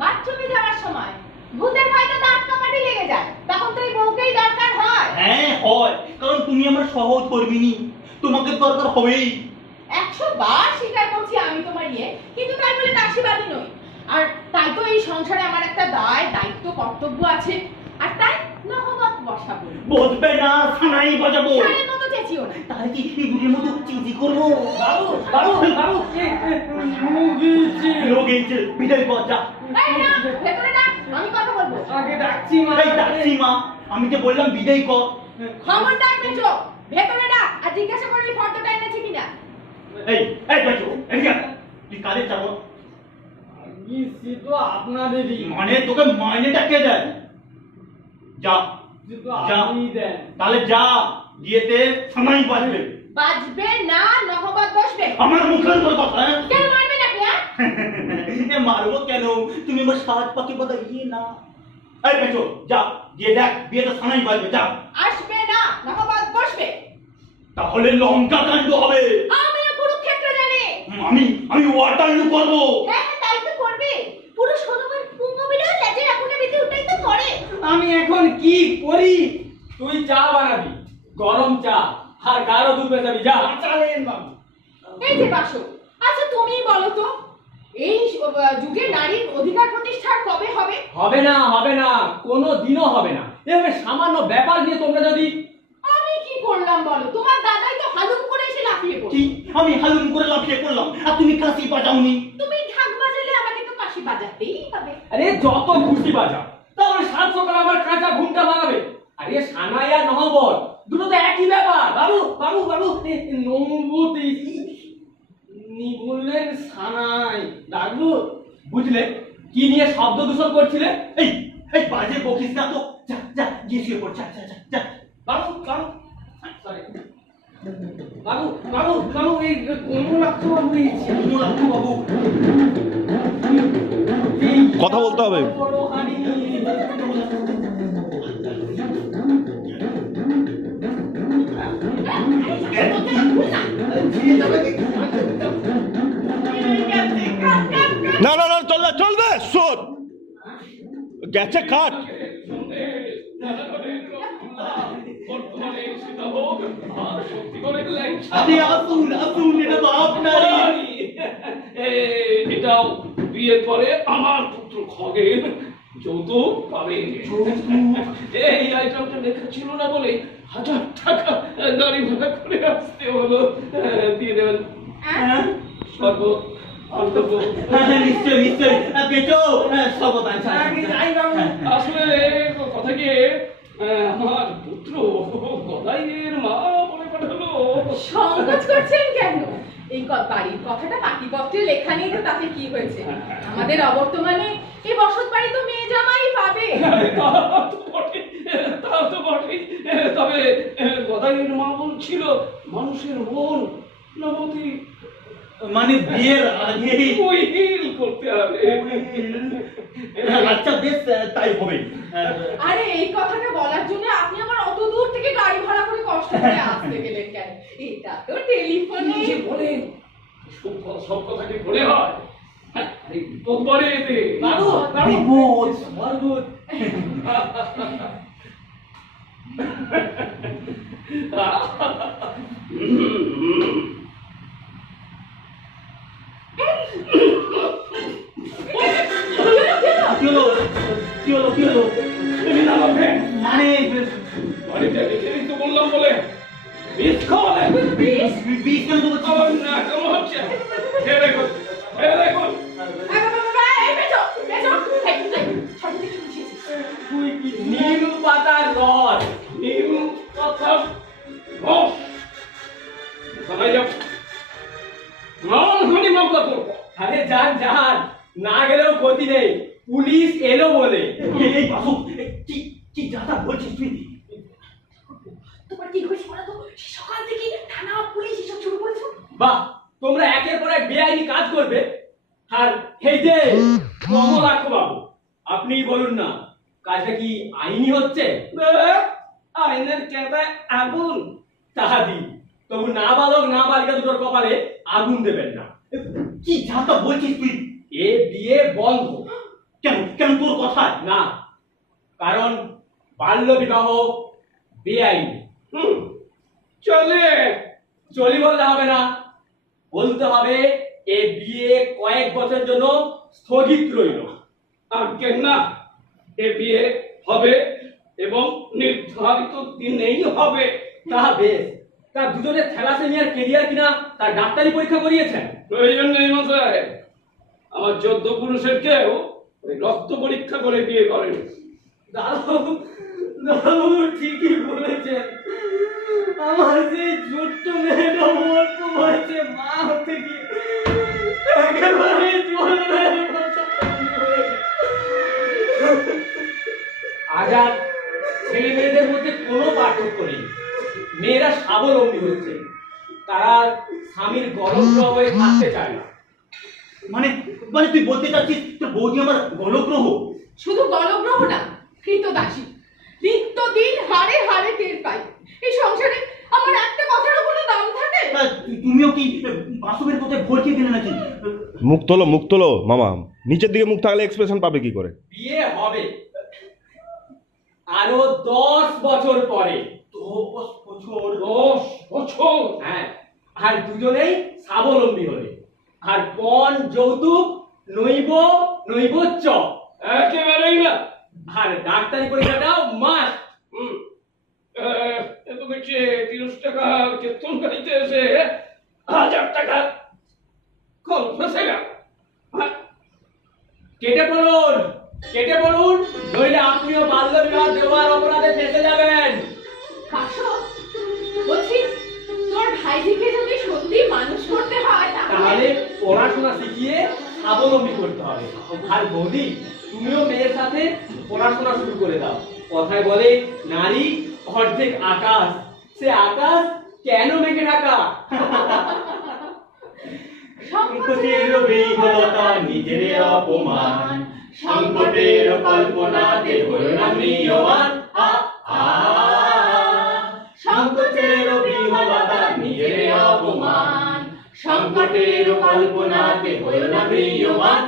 বাথরুমে যাওয়ার সময় ভূতের ভয়তে দাঁত কামাটি লেগে যায়, তখন তো এই বউকেই দরকার হয়। হ্যাঁ হয়, কারণ তুমি আমার সহধর্মিণী, তোমাকে দরকার হবেই। 100 বার স্বীকার করছি আমি তোমার কিন্তু তাই বলে দাসীবাদী নই। আর তাই তো এই সংসারে আমার একটা দায় দায়িত্ব কর্তব্য আছে, আর তাই নহবত বসাবো। বসবে না, সানাই বাজাবো। সারের মতো চেঁচিও না। তাই কি ইঁদুরের মতো চিঁচি করবো? বাবু বাবু বাবু লোক এইছে, বিদায় কর যা। এই না, ভেতরে না, আমি কথা বলবো। আগে ডাকছি মা। এই ডাকছি মা, আমি তো বললাম বিদায় কর। খবরদার বেচো, ভেতরে না, আর জিজ্ঞাসা করবি ফটোটা এনেছে কিনা। এই এই বেচো, এদিকে আয়। তুই কাজে যাবো সে তো আপনাদেরই, মানে তোকে মাইনেটা কে দেয়? যা সে তো যা। আপনিই দেন। তাহলে যা, গিয়েতে সানাই বাজবে। বাজবে না, নহবত বসবে। আমার মুখের উপর কথা, হ্যাঁ? কেন মারবে নাকি? এ মারবো কেন? তুমি আমার সাত পাকে বাদাইয়ে না। এই বেচো, যা গিয়ে দেখ বিয়েটা সানাই বাজবে, যা। আসবে না, নহবত বসবে। তাহলে লঙ্কা কাণ্ড হবে। আমিও কুরুক্ষেত্র জানি। আমি ওয়াটারলু করবো। হ্যাঁ হ্যাঁ, তাই তো করবে। পুরুষ হনুমান পুঙ্গ বিড়াল লেজের আগুনে বেঁধে উঠেই তো করে। আমি এখন কি করি? তুই চা বানাবি, গরম চা, আর গাঢ় দুধ মেশাবি, যা। চালেন বাবু। এই যে বাসু, আচ্ছা তুমিই বলো তো, এই যুগে নারীর অধিকার প্রতিষ্ঠার কবে হবে? হবে না, কোনো দিনও হবে না। এভাবে সামান্য ব্যাপার নিয়ে তোমরা যদি... আমি কি করলাম বলো? তোমার দাদাই তো হালুম করে এসে লাফিয়ে পড়ল। কি আমি হালুম করে লাফিয়ে পড়লাম, আর তুমি কাশি বাজাওনি? তুমি ঢাক বাজালে আমাকে তো কাশি বাজাতেই হবে। আরে যত খুশি বাজা, তাহলে সাত সকালে আমার কাঁচা ঘুমটা ভাঙাবে। আরে সানাই আর নহবত দুটো তো একই ব্যাপার। বাবু বাবু বাবু, নহবত নি বললেন সানাই ডাকবো। বুঝলে কি নিয়ে শব্দ দূষণ করছিলে? এই এই বাজে বকিস না তো, যা যা গিয়ে শুয়ে পড়, যা যা যা যা। বাবু বাবু, সরি বাবু বাবু বাবু, এই কমলাক্ষ বাবু, এই কমলাক্ষ বাবু। কথা বলতে হবে। বড় হাঁড়ি। না না না, চলবে চলবে, শোন গেছে কাট। আরে আসুন আসুন, এটা তো আপনারই। এটাও বিয়ের পরে আমার পুত্র খগেন যৌতুক পাবে। এই আইটেমটা লেখা ছিল না বলে 1000 টাকা গাড়ি ভাড়া করে আসতে হলো। দিয়ে দেবেন হ্যাঁ সর্ব অন্তর্ব। হ্যাঁ, নিশ্চয়ই নিশ্চয়ই, বেচো সবদান। আসলে কথা কি, আমার পুত্র গদাইয়ের মা বলে পাঠালো। সংকোচ করছেন কেন? এই বাড়ির কথাটা পাটিপত্রে লেখা নেই তো, তাতে কি হয়েছে? আমাদের অবর্তমানে এই বসত বাড়ি তো মেয়ে জামাই পাবে। তা তো বটেই, তবে গদাইয়ের মা বলছিল মানুষের মন নবতী মানে বিয়ের আগেই উইল করতে হবে। আচ্ছা বেশ, তাই হবে। আরে এই কথাটা বলার জন্য আপনি আমার অত দূর থেকে গাড়ি ভাড়া করে কষ্ট করে আসতে গেলেন কেন? এটা তো টেলিফোনে। কি যে বলেন, সব কথা কি বলে হয়? আরে বিপদ পড়ে এতে। বাবু বাবু, বিপদ। মরগুদ। কি হলো কি হলো কি হলো? তুমি না ভাববে মানে বাড়িতে লিখে দিতে বললাম বলে বিষ খাওয়ালে। বিষ কেন তো আমার না কেমন হচ্ছে? খেয়ে দেখুন, খেয়ে দেখুন। এই বেচো বেচো, সব থেকে বুঝিয়েছি। তুই কি নিম পাতার রস? নিম কথা বস সবাই যাও, মানহানি মামলা করবো। আরে যান যান, না গেলেও ক্ষতি নেই, পুলিশ এলো বলে। এই বাসু, কি কি যাতা বলছিস তুই? তোমার কি হয়েছে বলো তো? সকাল থেকে থানা পুলিশ এসব শুরু করেছো। বাহ, তোমরা একের পর এক বেআইনি কাজ করবে। আর এই যে কমলাক্ষ বাবু, আপনিই বলুন না, কাজটা কি আইনি হচ্ছে? আইনের কেদায় আগুন। তাহা দিন, তবু নাবালক নাবালিকা দুটোর কপালে আগুন দেবেন না। কি যাতা বলছিস তুই? এ বিয়ে বন্ধ। কেন কেন তোর কথায়? না, কারণ বাল্য বিবাহ বেআইনি। চলে চলি বললে হবে না, বলতে হবে এ বিয়ে কয়েক বছরের জন্য স্থগিত রইল। আজ্ঞে না, এ বিয়ে হবে এবং নির্ধারিত দিনেই হবে। তা বেশ, তা দুজনের থ্যালাসেমিয়ার কেরিয়ার কিনা তার ডাক্তারি পরীক্ষা করিয়েছেন? প্রয়োজন নেই মশাই, আমার 14 পুরুষের কেউ ওই রক্ত পরীক্ষা করে বিয়ে করেন। দাদু, দাদু ঠিকই বলেছেন। আমার সেই ছোট্ট মেয়েটা অল্প বয়সে মা হতে গিয়ে একেবারে জন্মের মতো পানি হয়ে গেছে। আজ আর ছেলে মেয়েদের মধ্যে কোনো পার্থক্য নেই, মেয়েরা স্বাবলম্বী হচ্ছে, তারা স্বামীর গলগ্রহ হয়ে থাকতে চায় না। মানে মানে তুই বলতে চাচ্ছিস তোর বৌদি আমার গলগ্রহ? শুধু গলগ্রহ না, কৃতদাসী। নিত্যদিন হাড়ে হাড়ে টের পাই এই সংসারে আমার একটা কথারও কোনো দাম থাকে। তুমিও কি বাসবের কথায় ভরকে দিলে নাকি? মুখ তোলো মামা, নিচের দিকে মুখ থাকলে এক্সপ্রেশন পাবে কি করে? বিয়ে হবে আরো 10 বছর পরে। 10 বছর? 10 বছর? হ্যাঁ, আর দুজনেই স্বাবলম্বী হলে, আর পণ যৌতুক নইব নইবোচ্চ, একেবারেই না। আর ডাক্তারি পরীক্ষাটাও মাস্ট। এত দেখছি 30 টাকার কেতন গাড়িতে এসে 1000 টাকা কল ফেসে গেল। কেটে পড়ুন, নইলে আপনিও বাল্য বিবাহ দেওয়ার অপরাধে ফেঁসে যাবেন। কাশো, বলছি তোর ভাইজিকে যদি সত্যি মানুষ করতে হয় তাহলে পড়াশোনা শিখিয়ে স্বাবলম্বী করতে হবে। আর বৌদি, তুমিও মেয়ের সাথে পড়াশোনা শুরু করে দাও। কথায় বলে নারী অর্ধেক আকাশ, সে আকাশ কেন মেঘে ঢাকা? সংকটের বিহলতা নিজের অপমান, সংকটের কল্পনাতে হলো না ম্রিয়মান। সংকটের বিহলতা নিজের অপমান, সংকটের কল্পনাতে হলো না ম্রিয়মান।